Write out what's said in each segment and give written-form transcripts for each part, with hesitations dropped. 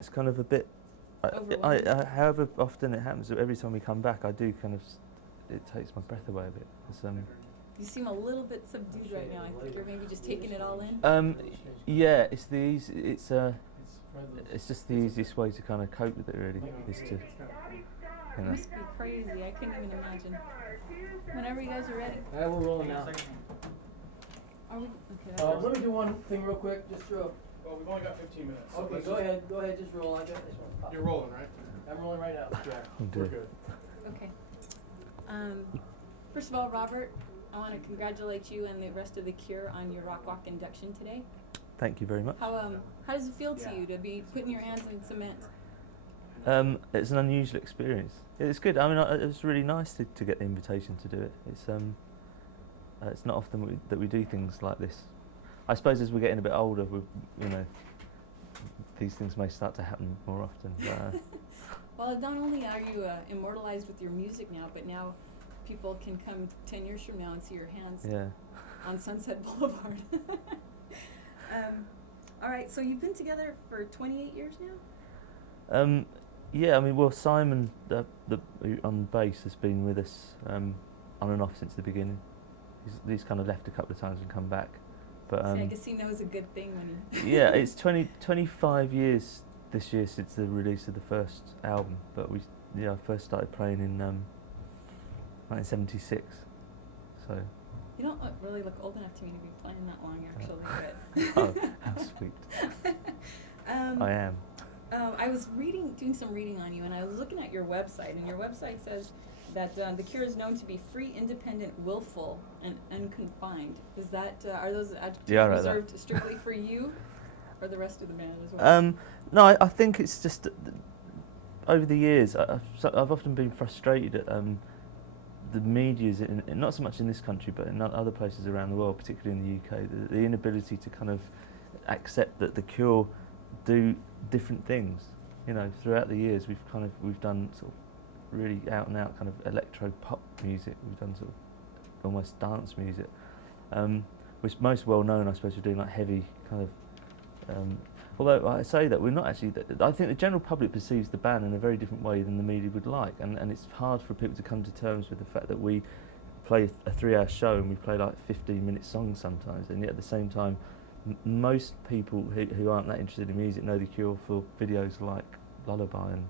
It's kind of a bit, however often it happens, every time we come back, I do kind of, it takes my breath away a bit. You seem a little bit subdued right now. I think you're maybe just taking it all in. Yeah, it's the easy, it's just the easiest way to kind of cope with it. Really, is to, It must be crazy. I couldn't even imagine. Whenever you guys are ready. All right, we're rolling now. Are we? Okay. Let me do one thing real quick, just throw. Well, we've only got 15 minutes. So Okay, go ahead, just roll. I got this one. You're rolling, right? I'm rolling right now. Yeah, do we're it. good. Okay. First of all, Robert, I want to congratulate you and the rest of the Cure on your Rock Walk induction today. Thank you very much. How does it feel to you to be putting your hands in cement? It's an unusual experience. It's good. I mean, it was really nice to get the invitation to do it. It's not often that we do things like this. I suppose as we're getting a bit older, these things may start to happen more often. Well, not only are you immortalized with your music now, but now people can come 10 years from now and see your hands on Sunset Boulevard. All right, so you've been together for 28 years now? Yeah, I mean, well, Simon on bass has been with us on and off since the beginning. He's kind of left a couple of times and come back. But See, I guess he knows a good thing when he... Yeah, it's 25 years this year since the release of the first album, but I first started playing in 1976. So. You don't really look old enough to me to be playing that long, actually. But Oh, how sweet. I am. I was doing some reading on you, and I was looking at your website, and your website says that the Cure is known to be free, independent, willful, and unconfined. Is that are those adjectives reserved strictly for you, or the rest of the band as well? No, I think it's just over the years I've often been frustrated at the media's, not so much in this country, but in other places around the world, particularly in the UK, the inability to kind of accept that the Cure do different things. Throughout the years we've done sort of really out and out kind of electro pop music. We've done sort of almost dance music, which most well known, I suppose, we're doing like heavy kind of. Although I say that we're not actually. I think the general public perceives the band in a very different way than the media would like, and it's hard for people to come to terms with the fact that we play a 3-hour show and we play like 15-minute songs sometimes, and yet at the same time, most people who aren't that interested in music know the Cure for videos like Lullaby, and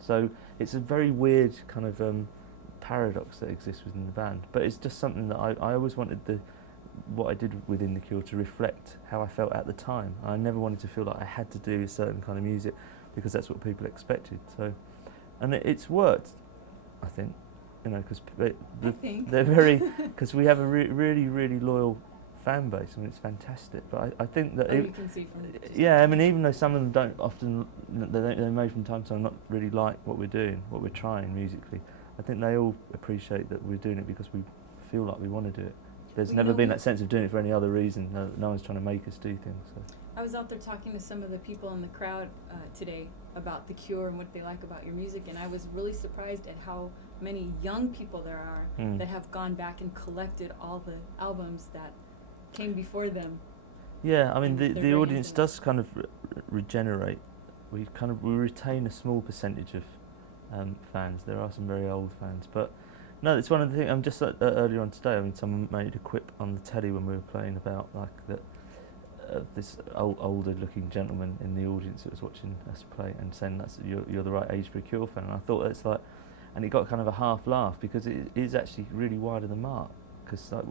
so it's a very weird kind of paradox that exists within the band. But it's just something that I always wanted what I did within the Cure to reflect how I felt at the time. I never wanted to feel like I had to do a certain kind of music because that's what people expected. So, and it's worked, I think, because they're very, because we have a really, really loyal fan base. I mean, it's fantastic. But I think that you can see from yeah, I mean, even though some of them don't often, they may from time to time not really like what we're doing, what we're trying musically, I think they all appreciate that we're doing it because we feel like we want to do it. There's never been that sense of doing it for any other reason. No one's trying to make us do things. So. I was out there talking to some of the people in the crowd today about the Cure and what they like about your music, and I was really surprised at how many young people there are that have gone back and collected all the albums that came before them. Yeah, I mean the audience does kind of regenerate. We retain a small percentage of fans. There are some very old fans, but no, it's one of the things. I'm just earlier on today. I mean, someone made a quip on the telly when we were playing about like that this older-looking gentleman in the audience that was watching us play and saying that's you're the right age for a Cure fan. And I thought that's like, and he got kind of a half laugh because it is actually really wide of the mark because like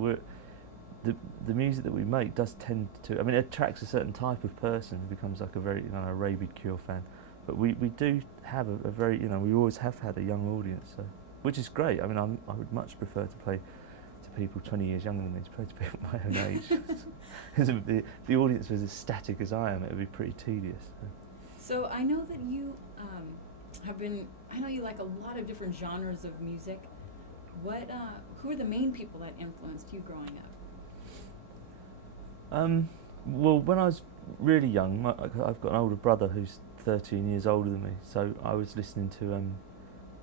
the music that we make does tend to, I mean, it attracts a certain type of person who becomes like a very a rabid Cure fan, but we do have a very we always have had a young audience, so, which is great. I mean, I would much prefer to play to people 20 years younger than me, to play to people my own age. Because if the audience was as static as I am, it would be pretty tedious. So I know that you I know you like a lot of different genres of music. Who are the main people that influenced you growing up? Well, when I was really young, I've got an older brother who's 13 years older than me, so I was listening to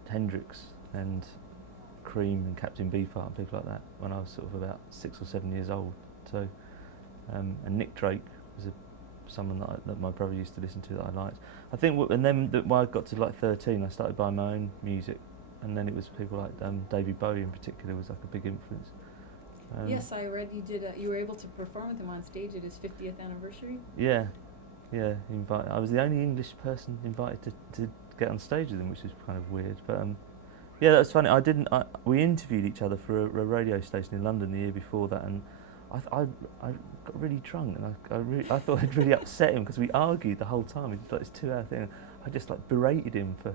Hendrix and Cream and Captain Beefheart and people like that when I was sort of about 6 or 7 years old. So, and Nick Drake was a someone that my brother used to listen to that I liked. I think, and then when I got to like 13, I started buying my own music, and then it was people like David Bowie in particular was like a big influence. Yes, I read you did. You were able to perform with him on stage at his 50th anniversary. Yeah, yeah. I was the only English person invited to get on stage with him, which was kind of weird. But yeah, that's funny. We interviewed each other for a radio station in London the year before that, and I got really drunk, and I thought I'd really upset him because we argued the whole time. We did like this 2-hour thing. I just like berated him for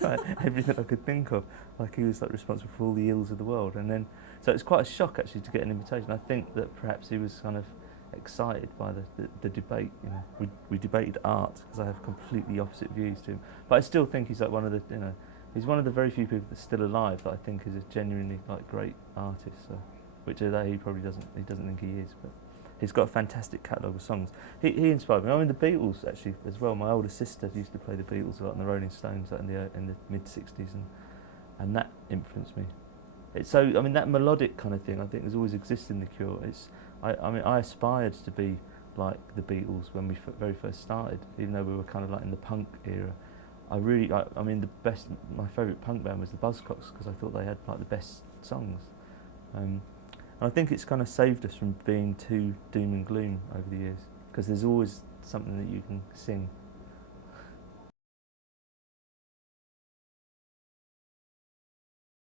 like, everything I could think of, like he was like responsible for all the ills of the world. And then, so it's quite a shock actually to get an invitation. I think that perhaps he was kind of excited by the debate. You know, we debated art because I have completely opposite views to him. But I still think he's like one of the, you know, he's one of the very few people that's still alive that I think is a genuinely like great artist. So, which he probably doesn't think he is, but. He's got a fantastic catalogue of songs. He inspired me. I mean, the Beatles actually as well. My older sister used to play the Beatles a lot, and the Rolling Stones like, in the mid '60s, and that influenced me. I mean, that melodic kind of thing I think has always existed in the Cure. I mean, I aspired to be like the Beatles when we very first started, even though we were kind of like in the punk era. I mean, my favourite punk band was the Buzzcocks because I thought they had like the best songs. I think it's kind of saved us from being too doom and gloom over the years because there's always something that you can sing